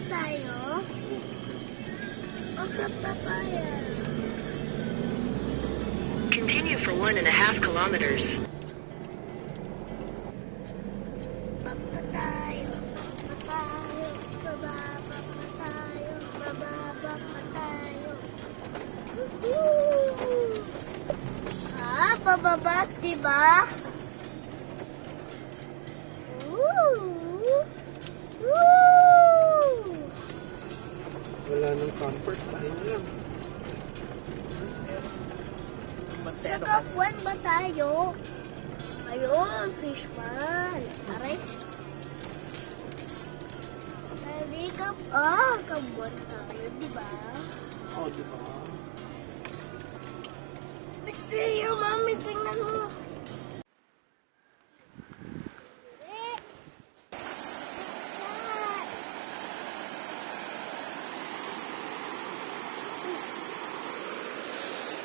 ba tayo? Okay pa tayo. Continue for 1.5 kilometers. Baba tayo. Bababa pa tayo. Bababa pa tayo. Woohoo! Ah, pababa, diba? Woo! Woo! Wala nang campers, tayo na lang. Sa Kapuan ba tayo? Ayun, fish pan. Aray. Hindi Kapuan tayo, diba? Oo, di ba? Mr. Your mommy, tingnan mo.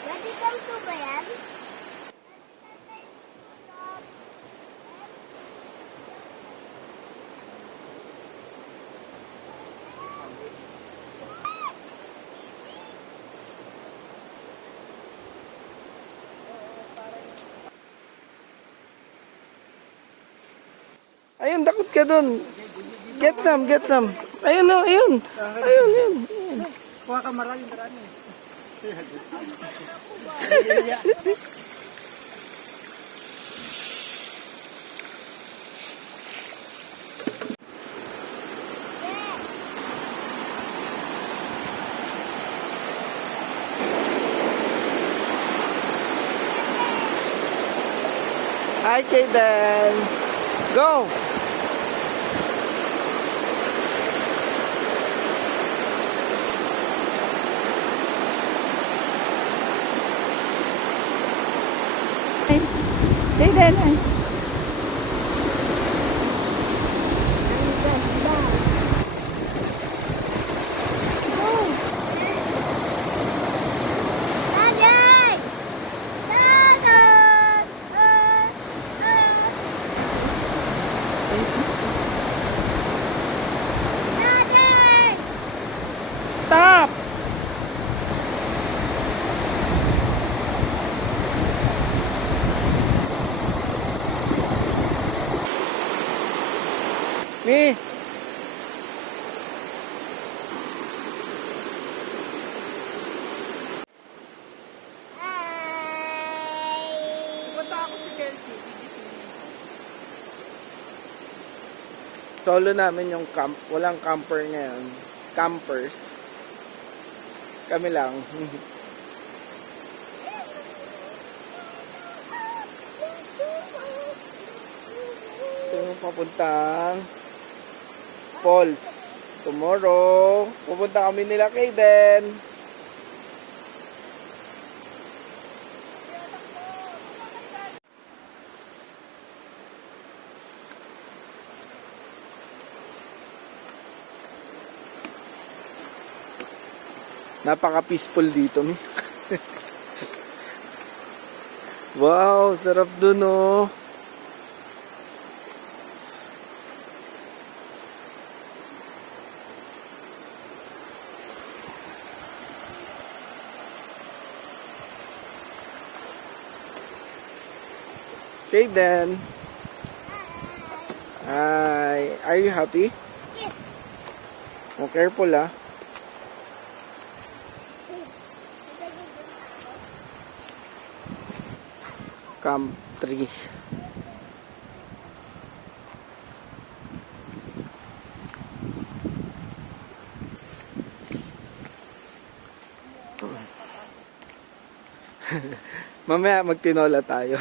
Daddy, kanto ba yan? Ayun, dakot ka dun. Get some, get some. Ayun o, ayun. Ayun, ayun. Kuha ka marami. Hi, Kaden. Go! Kaden, Daddy! Daddy! Stop! Me! Punta ako si Kelsey. Solo namin yung camp. Walang camper ngayon. Campers. Kami lang. Ito yung papuntang Falls. Tomorrow, pupunta kami nila Kaden. Napaka-peaceful dito, mi. Wow, sarap dun, oh. Kaden. Hi. Are you happy? Yes. Oh, careful, ah. Camp 3. Mamaya magtinola tayo.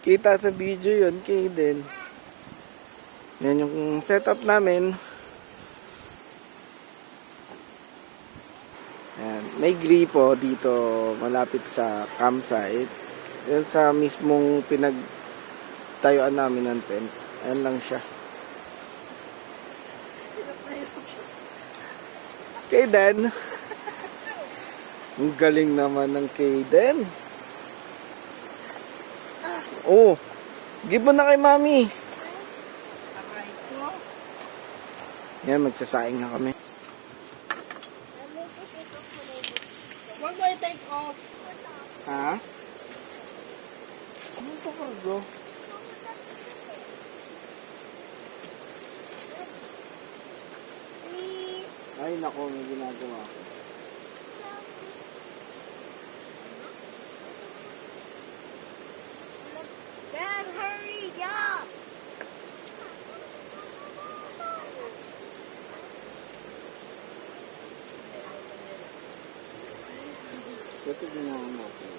Kita sa video yun, Kaden. Yan yung setup namin. Yan. May gripo dito malapit sa campsite. Yan sa mismong pinagtayuan namin ng tent. Ayan lang siya. Kaden. Ang galing naman ng Kaden. Oh, give mo na kay mami. Yan, magsasaing na kami. Huwag mo i-take off. Ha? Ano ito, Cargo? Please. Ay, nako, may ginagawa ko. Dad, hurry up. Ito ginawa natin.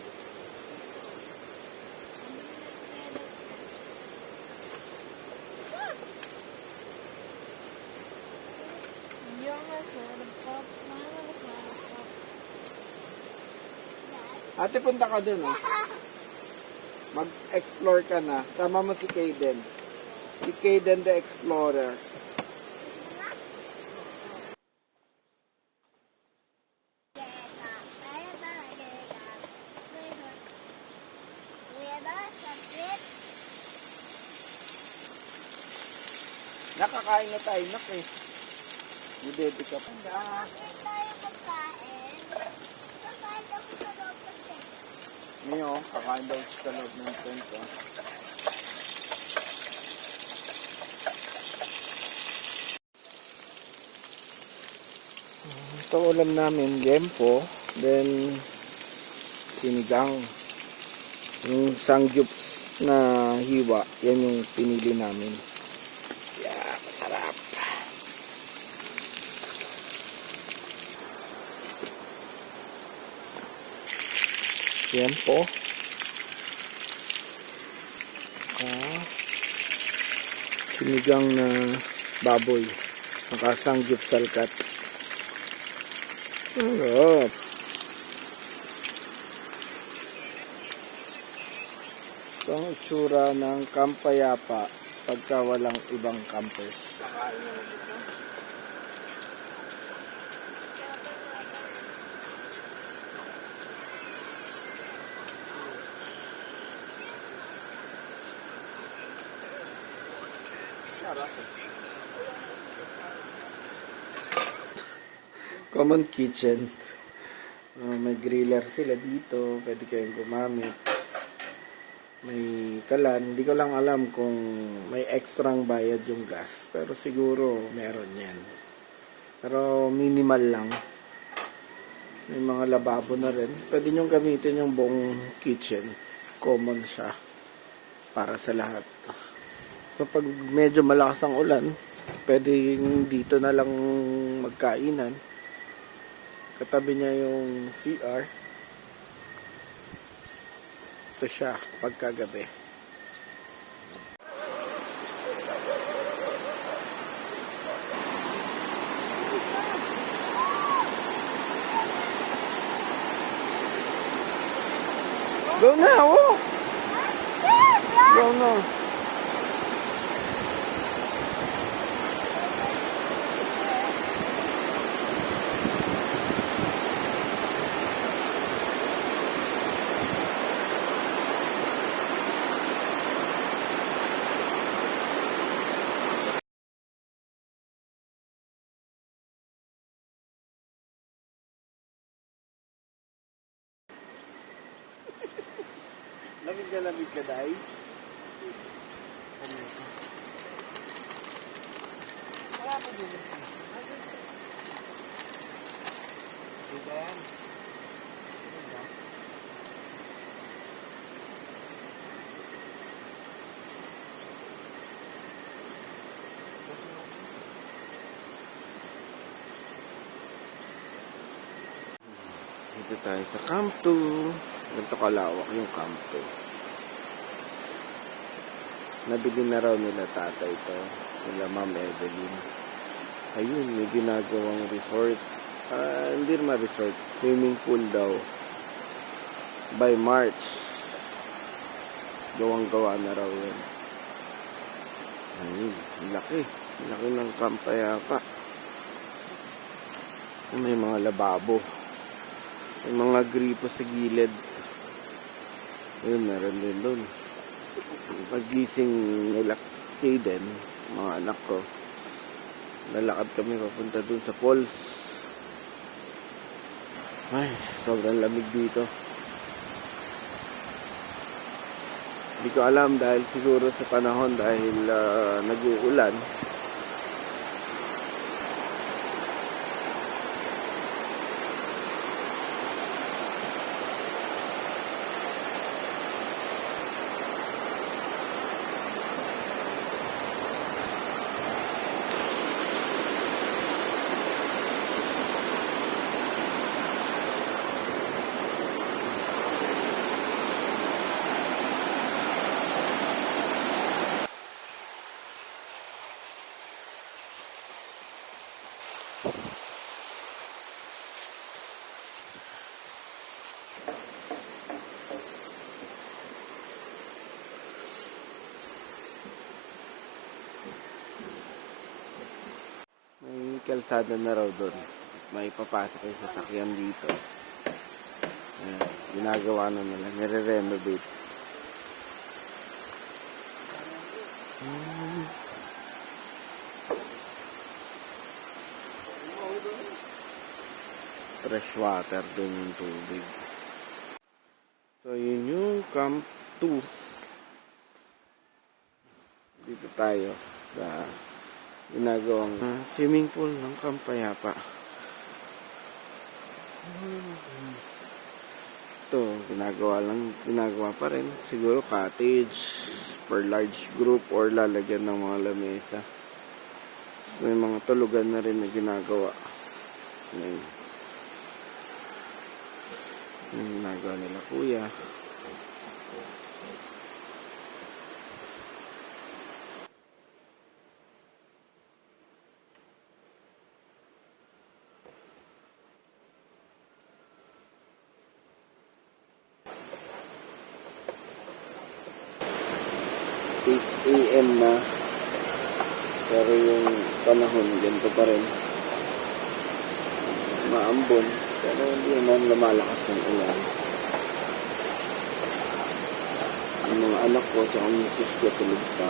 Ate, punta ka dun, oh. Mag-explore ka na. Tama mo si Kaden. Si Kaden the Explorer. Nakakain na tayo, nak eh. May baby ka pa. Bakit tayo magkain? Kakain ako sa loob ng tent. Ngayon, kakain daw sa loob ng tent, oh. Ito ulam namin, gempo, then sinigang. Yung sangyups na hiwa, yan yung pinili namin. Yeah, masarap. Gempo. Sinigang na baboy. Nakasangyup salkat. Sarap. Ito ang itsura ng kampayapa pagka walang ibang campers. Common kitchen. May griller sila dito. Pwede kayong gumamit. May kalan. Hindi ko lang alam kung may extrang bayad yung gas. Pero siguro meron yan. Pero minimal lang. May mga lababo na rin. Pwede nyo gamitin yung buong kitchen. Common siya. Para sa lahat. So pag medyo malakas ang ulan, pwede dito na lang magkainan. Katabi niya yung CR. Ito siya pagkagabi. Go na, oh! Go na. Lamig ka, Day. Wala pa din. Ayan. Dito tayo sa Camp 2. Ganito kalawak yung Camp 2. Nabili na raw nila tatay ito. Nila Ma'am Evelyn. Ayun, may ginagawang resort. Hindi naman resort. Swimming pool daw. By March. Gawang-gawa na raw yun. Ayun, laki. Laki ng kampayaka. May mga lababo. May mga gripo sa gilid. Ayun, meron din doon. Pagising nila Kaden, mga anak ko, Lalakad kami papunta dun sa falls. Ay, sobrang lamig dito. Hindi ko alam dahil siguro sa panahon dahil nag-uulan. May kalsada na raw doon. May papasok yung sasakyan dito. Ayan, ginagawa na nila. Nire-renovate. Fresh water doon yung tubig. So, yun yung Camp 2. Dito tayo sa ginagawang swimming pool ng Camp Payapa. Ito, ginagawa pa rin. Siguro cottage for large group or lalagyan ng mga lamesa. So, may mga tulugan na rin na ginagawa. Ayan. Yung ginagawa nila kuya. AM na, pero yung panahon ganito pa rin, maambon, pero hindi naman lumalakas yung ulan. Ang mga anak ko at ang misis ko tulog pa.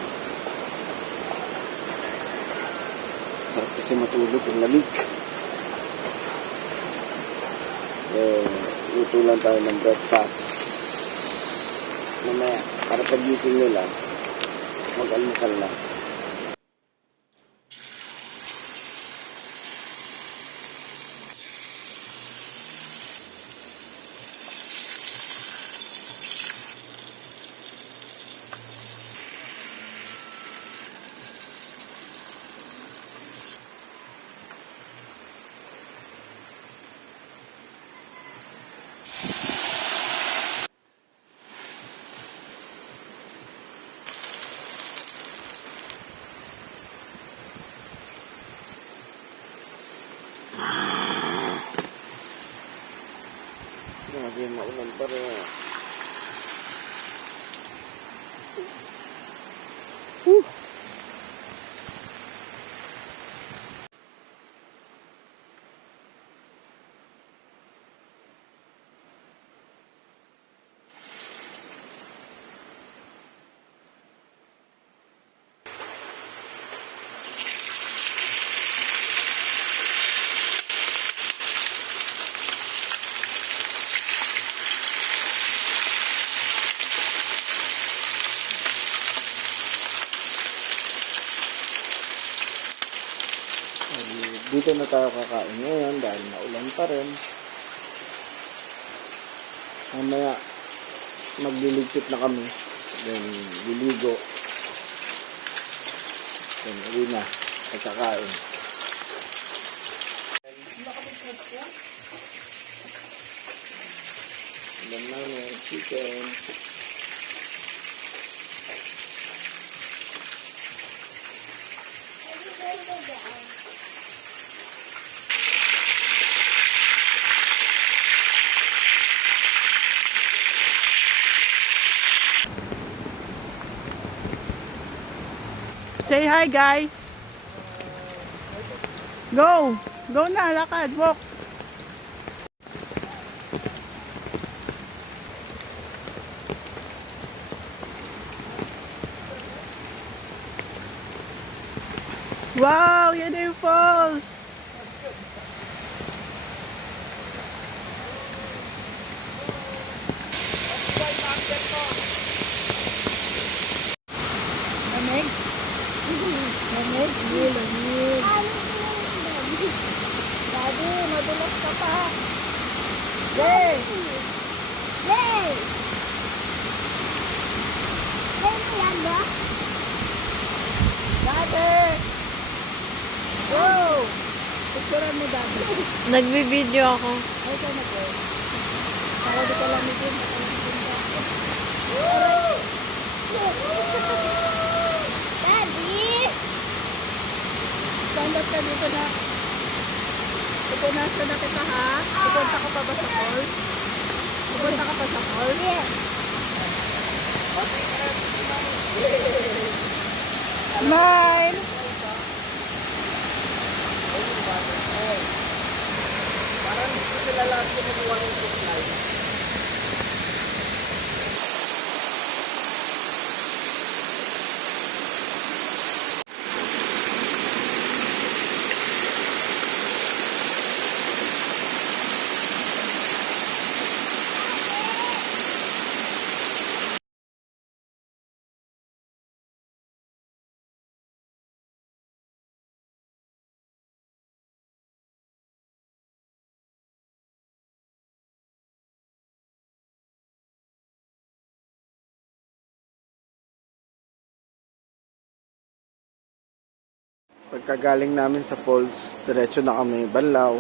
Sarap kasi matulog yung lamig. Luto lang tayo ng breakfast mamaya para pag-gising nila mag-almusal lang. Grabe, maulan pa rin. Dito na tayo kakain ngayon dahil maulan pa rin. Mamaya magliligpit na kami. Then liligo. Then uwi na at kakain. Alam namin, chicken. Say hi, guys. Go. Go na, lakad, walk. Wow, yan na yung falls. Lamig? Lamig? Hindi, lamig. Daddy, madulas ka pa. Yay! Yay! Yay na yan ba? Daddy! Go! Picturean mo, Daddy. Nagbi-video ako. Ay, ka na po. Para di ka lamigin. Daddy! Stand up ka dito na. Pupunasan na kita, ha? Pupunta ka pa ba sa falls? Pupunta ka pa sa falls? Yes. Smile! Parang dito sila lahat kumukuha ng supply. Pagkagaling namin sa falls, diretso na kami Banlaw.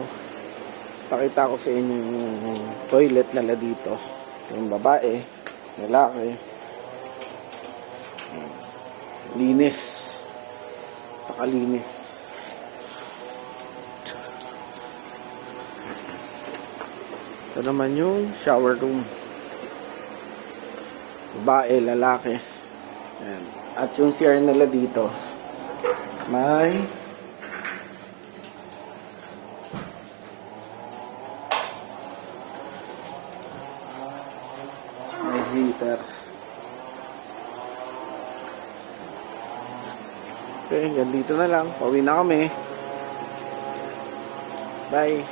Pakita ko sa inyo yung toilet nila dito. Yung babae, lalaki. Linis. Pakalinis. Ito naman yung shower room. Babae, lalaki. Ayan. At yung CR nila dito, may heater. Okay, hanggang dito na lang. Pauwi na kami. Bye.